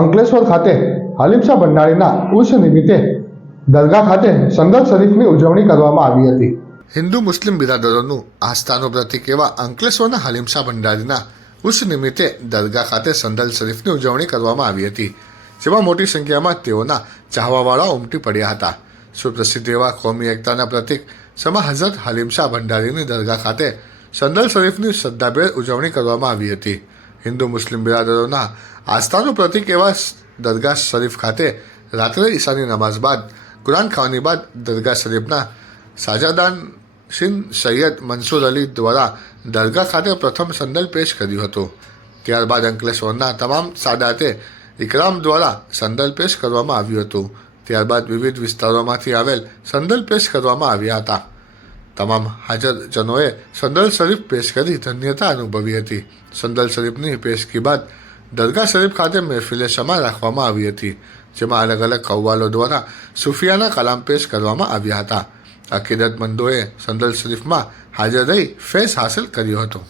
અંકલેશ્વર ખાતે હાલિમશા ભંડારીના ઉર્ષ નિમિત્તે દરગાહ ખાતે સંદલ શરીફની ઉજવણી કરવામાં આવી હતી. હિન્દુ મુસ્લિમ બિરાદરોનું આસ્થાનું પ્રતિક એવા અંકલેશ્વરના હાલિમશા ભંડારીના ઉર્ષ નિમિત્તે દરગાહ ખાતે સંદલ શરીફની ઉજવણી કરવામાં આવી હતી, જેમાં મોટી સંખ્યામાં તેઓના ચાહવાવાળા ઉમટી પડ્યા હતા. સુપ્રસિદ્ધ એવા કોમી એકતાના પ્રતીક સમા હઝરત હાલિમશા ભંડારીની દરગાહ ખાતે સંદલ શરીફની શ્રદ્ધાભેર ઉજવણી કરવામાં આવી હતી. હિન્દુ મુસ્લિમ બિરાદરોના આસ્થાનું પ્રતિક એવા દરગાહ શરીફ ખાતે રાત્રે ઈશાની નમાઝ બાદ, કુરાન ખાવાની બાદ દરગાહ શરીફના સાજાદાન શિન સૈયદ મનસુર અલી દ્વારા દરગાહ ખાતે પ્રથમ સંદલ પેશ કર્યું હતું. ત્યારબાદ અંકલેશ્વરના તમામ સાદાતે ઇકરામ દ્વારા સંદલ પેશ કરવામાં આવ્યું હતું. ત્યારબાદ વિવિધ વિસ્તારોમાંથી આવેલ સંદલ પેશ કરવામાં આવ્યા હતા. તમામ હાજરજનોએ સંદલ શરીફ પેશ કરી ધન્યતા અનુભવી હતી. સંદલ શરીફની પેશકી બાદ દરગાહ શરીફ ખાતે મહેફિલે સમા રાખવામાં આવી હતી, જેમાં અલગ અલગ કવ્વાલો દ્વારા સુફિયાના કલામ પેશ કરવામાં આવ્યા હતા. અકીદતમંદોએ સંદલ શરીફમાં હાજર રહી ફેસ હાંસલ કર્યો હતો.